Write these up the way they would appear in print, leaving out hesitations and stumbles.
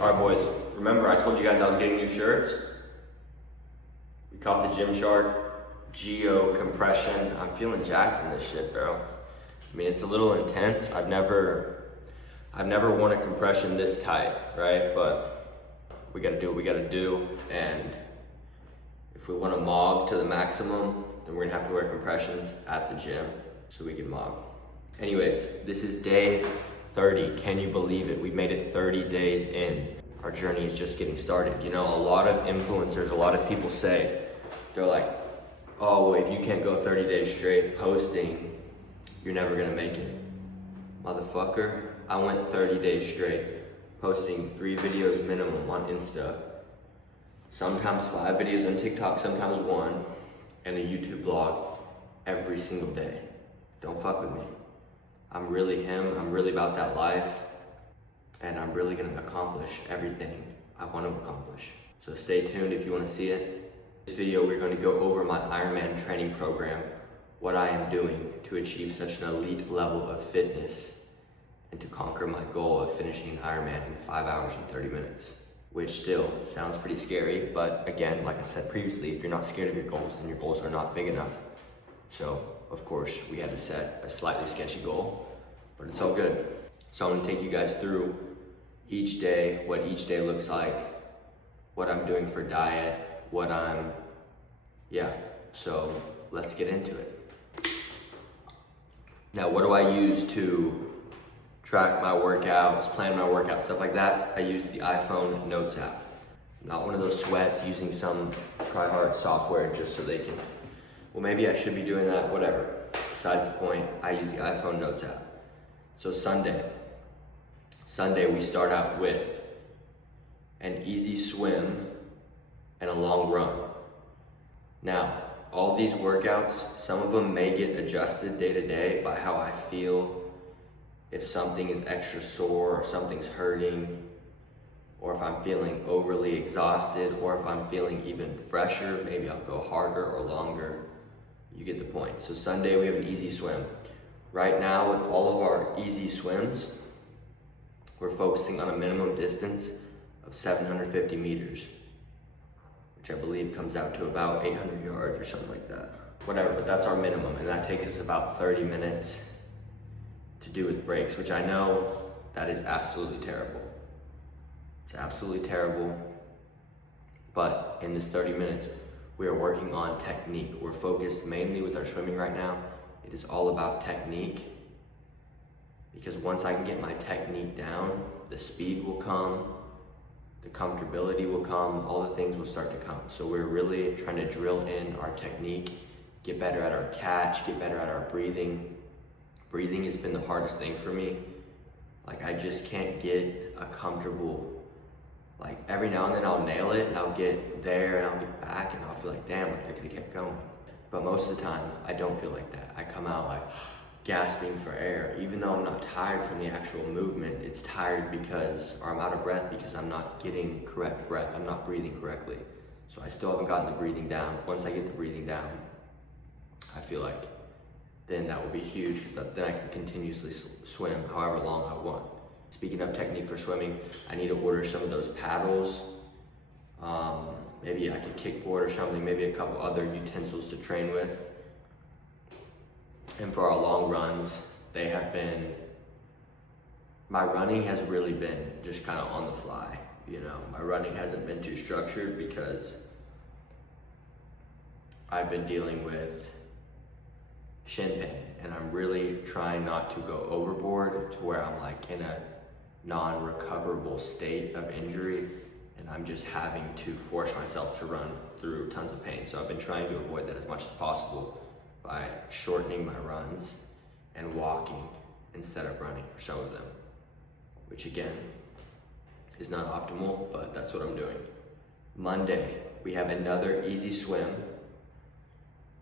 All right, boys, remember I told you guys I was getting new shirts? We caught the Gymshark Geo compression. I'm feeling jacked in this shit, bro. I mean, it's a little intense. I've never worn a compression this tight, right? But we gotta do what we gotta do. And if we wanna mog to the maximum, then we're gonna have to wear compressions at the gym so we can mog. Anyways, this is day 30. Can you believe it? We made it 30 days in. Our journey is just getting started. You know, a lot of influencers, a lot of people say, they're like, oh, well, if you can't go 30 days straight posting, you're never gonna make it. Motherfucker, I went 30 days straight, posting 3 videos minimum on Insta, sometimes 5 videos on TikTok, sometimes 1, and a YouTube vlog every single day. Don't fuck with me. I'm really him, I'm really about that life, and I'm really gonna accomplish everything I want to accomplish. So stay tuned if you wanna see it. In this video, we're gonna go over my Ironman training program, what I am doing to achieve such an elite level of fitness and to conquer my goal of finishing an Ironman in 5 hours and 30 minutes, which still sounds pretty scary, but again, like I said previously, if you're not scared of your goals, then your goals are not big enough. So, of course, we had to set a slightly sketchy goal, but it's all good. So I'm gonna take you guys through each day, what each day looks like, what I'm doing for diet, so let's get into it. Now, what do I use to track my workouts, plan my workouts, stuff like that? I use the iPhone Notes app. Not one of those sweats using some try-hard software just so they can, well, maybe I should be doing that, whatever. Besides the point, I use the iPhone Notes app. So Sunday we start out with an easy swim and a long run. Now, all these workouts, some of them may get adjusted day to day by how I feel, if something is extra sore or something's hurting, or if I'm feeling overly exhausted, or if I'm feeling even fresher, maybe I'll go harder or longer. You get the point. So Sunday we have an easy swim. Right now with all of our easy swims, we're focusing on a minimum distance of 750 meters, which I believe comes out to about 800 yards or something like that. Whatever, but that's our minimum, and that takes us about 30 minutes to do with breaks, which I know that is absolutely terrible. It's absolutely terrible, but in this 30 minutes, we are working on technique. We're focused mainly with our swimming right now. It is all about technique, because once I can get my technique down, the speed will come, the comfortability will come, all the things will start to come. So we're really trying to drill in our technique, get better at our catch, get better at our breathing. Breathing has been the hardest thing for me. Like, I just can't get a comfortable, like every now and then I'll nail it and I'll get there and I'll get back and I'll feel like, damn, like I could have kept going. But most of the time, I don't feel like that. I come out like gasping for air. Even though I'm not tired from the actual movement, it's tired because, or I'm out of breath because I'm not getting correct breath. I'm not breathing correctly. So I still haven't gotten the breathing down. Once I get the breathing down, I feel like then that will be huge, because then I can continuously swim however long I want. Speaking of technique for swimming, I need to order some of those paddles. Maybe I could kickboard or something, maybe a couple other utensils to train with. And for our long runs, they have been, my running has really been just kind of on the fly, you know. My running hasn't been too structured because I've been dealing with shin pain, and I'm really trying not to go overboard to where I'm like in a non-recoverable state of injury, and I'm just having to force myself to run through tons of pain. So I've been trying to avoid that as much as possible by shortening my runs and walking instead of running for some of them, which again is not optimal, but that's what I'm doing. Monday, we have another easy swim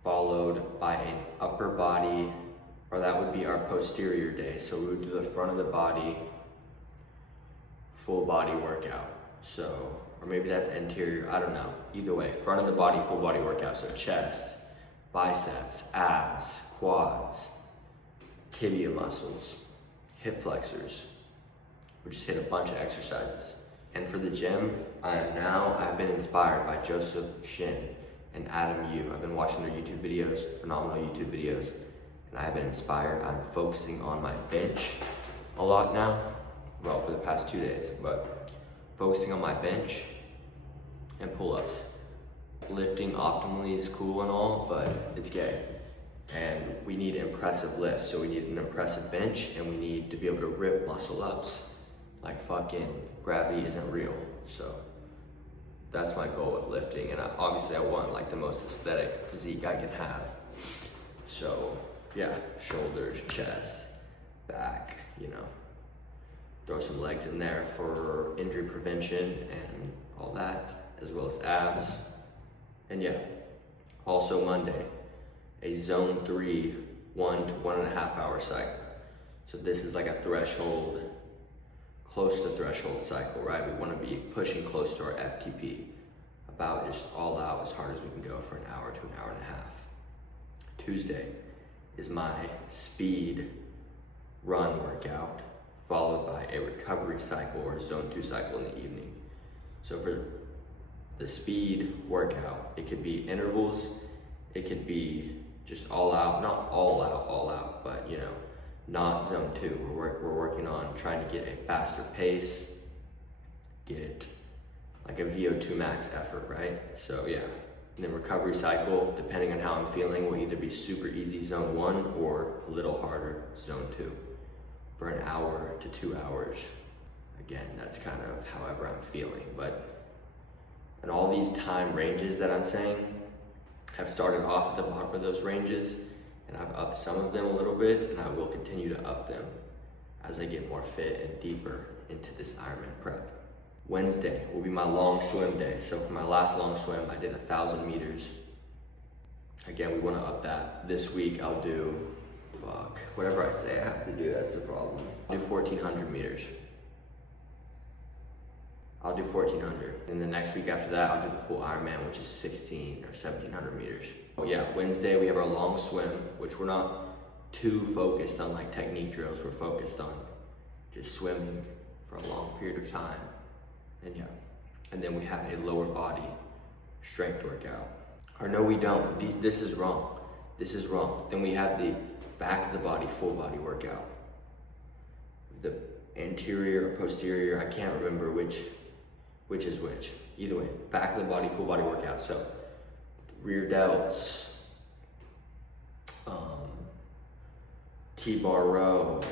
followed by an upper body, or that would be our posterior day. So we would do the front of the body, full body workout. So, or maybe that's anterior, I don't know. Either way, front of the body, full body workout. So chest, biceps, abs, quads, tibia muscles, hip flexors. We just hit a bunch of exercises. And for the gym, I've been inspired by Joseph Shin and Adam Yu. I've been watching their YouTube videos, phenomenal YouTube videos, and I've been inspired. I'm focusing on my bench a lot now, well, for the past 2 days, but focusing on my bench and pull-ups. Lifting optimally is cool and all, but it's gay. And we need impressive lifts, so we need an impressive bench, and we need to be able to rip muscle ups like fucking gravity isn't real. So that's my goal with lifting, and obviously I want like the most aesthetic physique I can have. So yeah, shoulders, chest, back, throw some legs in there for injury prevention and all that, as well as abs. And yeah, also Monday, a zone 3 1 to 1.5 hour cycle. So this is like a threshold, close to threshold cycle, right? We want to be pushing close to our FTP, about just all out as hard as we can go for an hour to an hour and a half. Tuesday is my speed run workout, followed by a recovery cycle or zone 2 cycle in the evening. So for the speed workout, it could be intervals, it could be just all out, not all out, but not zone 2. We're working on trying to get a faster pace, get like a VO2 max effort, right? So yeah. And then recovery cycle, depending on how I'm feeling, will either be super easy zone 1 or a little harder zone 2 for an hour to 2 hours. Again, that's kind of however I'm feeling, and all these time ranges that I'm saying have started off at the bottom of those ranges, and I've upped some of them a little bit, and I will continue to up them as I get more fit and deeper into this Ironman prep. Wednesday will be my long swim day. So for my last long swim, I did 1,000 meters. Again, we want to up that. This week I'll do, whatever I say I have to do, that's the problem. I'll do 1,400 meters. I'll do 1,400. And the next week after that, I'll do the full Ironman, which is 1,600 or 1,700 meters. Oh yeah, Wednesday we have our long swim, which we're not too focused on like technique drills. We're focused on just swimming for a long period of time. And yeah, and then we have a lower body strength workout. Or no, we don't. This is wrong. This is wrong. Then we have the back of the body, full body workout. The anterior or posterior, I can't remember which is which. Either way, back of the body, full body workout. So rear delts, T-bar row,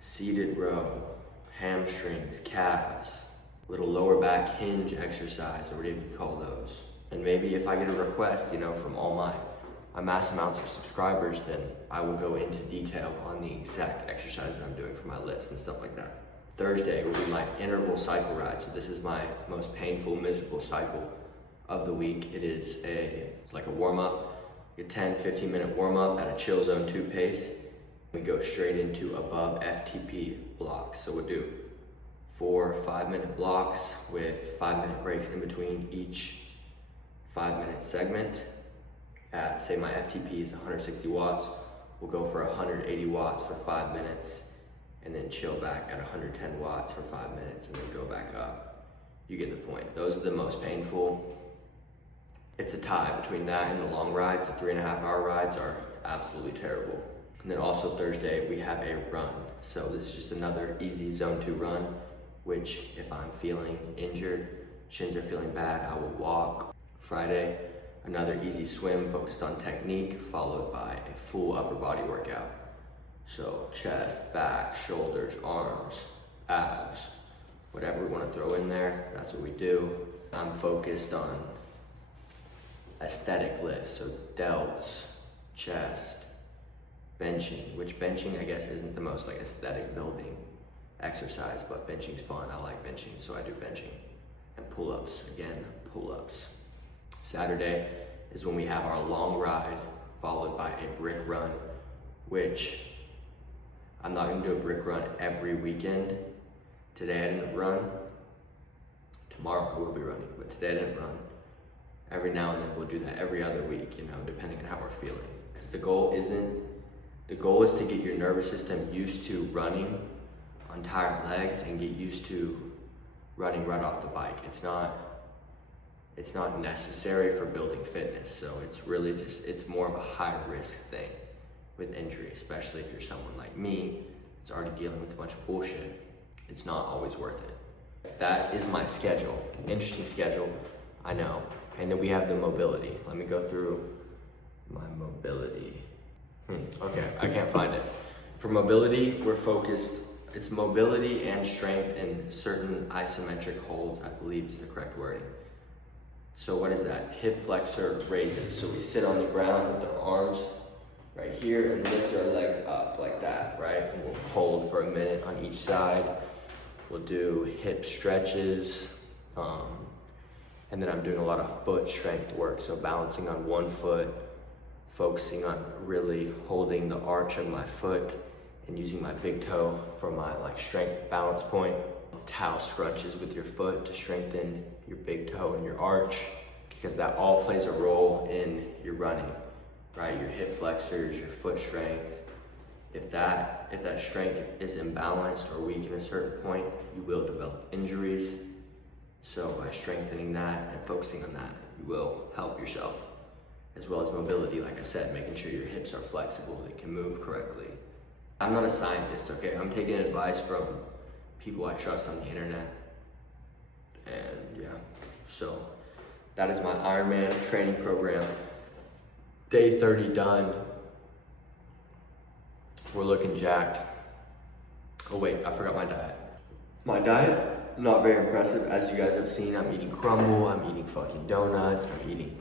seated row, hamstrings, calves, little lower back hinge exercise, or whatever you call those. And maybe if I get a request, from all my mass amounts of subscribers, then I will go into detail on the exact exercises I'm doing for my lifts and stuff like that. Thursday will be my interval cycle ride. So this is my most painful, miserable cycle of the week. It's like a warm-up, a 10-15 minute warm-up at a chill zone 2 pace. We go straight into above FTP blocks. So we'll do 4 5-minute blocks with 5-minute breaks in between each 5-minute segment. At, say my FTP is 160 watts, we'll go for 180 watts for 5 minutes, and then chill back at 110 watts for 5 minutes, and then go back up. You get the point. Those are the most painful. It's a tie between that and the long rides. The 3.5 hour rides are absolutely terrible. And then also Thursday, we have a run. So this is just another easy zone 2 run, which if I'm feeling injured, shins are feeling bad, I will walk. Friday, another easy swim focused on technique, followed by a full upper body workout. So chest, back, shoulders, arms, abs, whatever we want to throw in there, that's what we do. I'm focused on aesthetic lifts, so delts, chest, benching, which benching I guess isn't the most like aesthetic building exercise, but benching's fun. I like benching, so I do benching. And pull-ups, again, pull-ups. Saturday is when we have our long ride, followed by a brick run, which I'm not gonna do a brick run every weekend. Today I didn't run. Tomorrow I will be running, but today I didn't run. Every now and then we'll do that every other week, depending on how we're feeling. Because the goal is to get your nervous system used to running on tired legs and get used to running right off the bike. It's not necessary for building fitness. So it's really it's more of a high risk thing with injury, especially if you're someone like me that's already dealing with a bunch of bullshit. It's not always worth it. That is my schedule. Interesting schedule, I know. And then we have the mobility. Let me go through my mobility. Okay, I can't find it. For mobility, we're focused, it's mobility and strength in certain isometric holds, I believe is the correct wording. So what is that? Hip flexor raises. So we sit on the ground with our arms right here and lift our legs up like that, right? And we'll hold for a minute on each side. We'll do hip stretches. And then I'm doing a lot of foot strength work. So balancing on one foot, focusing on really holding the arch of my foot and using my big toe for my like strength balance point. Towel scrunches with your foot to strengthen your big toe and your arch, because that all plays a role in your running, right? Your hip flexors, your foot strength. If that strength is imbalanced or weak at a certain point, you will develop injuries. So by strengthening that and focusing on that, you will help yourself, as well as mobility, like I said, making sure your hips are flexible, they can move correctly. I'm not a scientist, okay? I'm taking advice from people I trust on the internet. And yeah, so that is my Ironman training program. Day 30 done. We're looking jacked. Oh wait, I forgot my diet. My diet, not very impressive. As you guys have seen, I'm eating crumble, I'm eating fucking donuts, I'm eating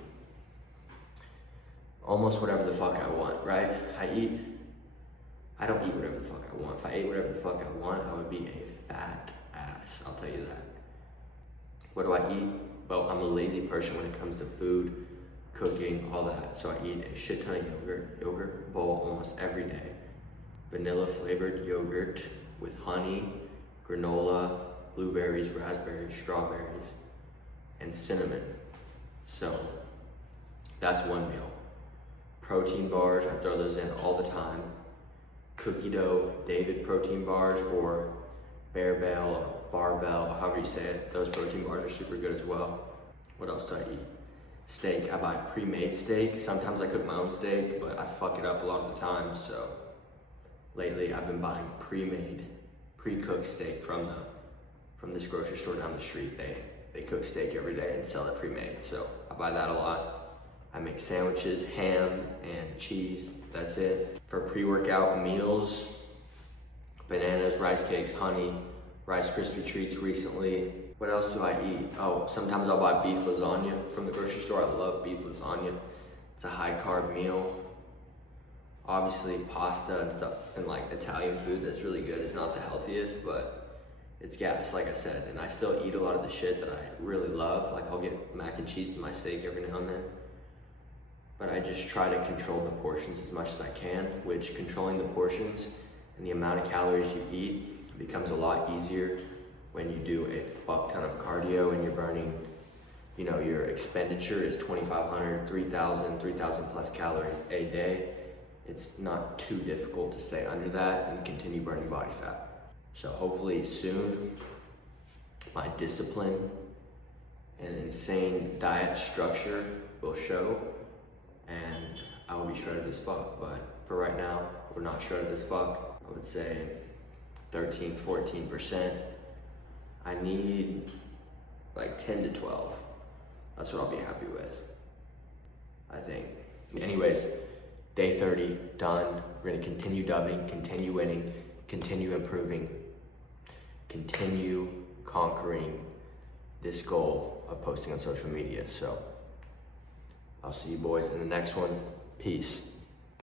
almost whatever the fuck I want, right? I don't eat whatever the fuck I want. If I ate whatever the fuck I want, I would be a fat ass, I'll tell you that. What do I eat? Well, I'm a lazy person when it comes to food, cooking, all that. So I eat a shit ton of yogurt bowl almost every day. Vanilla flavored yogurt with honey, granola, blueberries, raspberries, strawberries, and cinnamon. So that's one meal. Protein bars, I throw those in all the time. Cookie dough, David protein bars, or Barbell, barbell, however you say it. Those protein bars are super good as well. What else do I eat? Steak, I buy pre-made steak. Sometimes I cook my own steak, but I fuck it up a lot of the time. So lately I've been buying pre-made, pre-cooked steak from this grocery store down the street. They cook steak every day and sell it pre-made. So I buy that a lot. I make sandwiches, ham and cheese, that's it. For pre-workout meals, bananas, rice cakes, honey, Rice Krispie treats recently. What else do I eat? Oh, sometimes I'll buy beef lasagna from the grocery store. I love beef lasagna. It's a high carb meal. Obviously pasta and stuff and like Italian food that's really good. It's not the healthiest, but it's gas, like I said. And I still eat a lot of the shit that I really love. Like I'll get mac and cheese with my steak every now and then. But I just try to control the portions as much as I can, which controlling the portions and the amount of calories you eat becomes a lot easier when you do a fuck ton of cardio and you're burning, you know, your expenditure is 2,500, 3,000 plus calories a day. It's not too difficult to stay under that and continue burning body fat. So hopefully soon, my discipline and insane diet structure will show and I will be shredded as fuck. But for right now, we're not shredded as fuck. I would say 13, 14%. I need like 10 to 12. That's what I'll be happy with, I think. Anyways, day 30, done. We're gonna continue dubbing, continue winning, continue improving, continue conquering this goal of posting on social media. So I'll see you boys in the next one. Peace.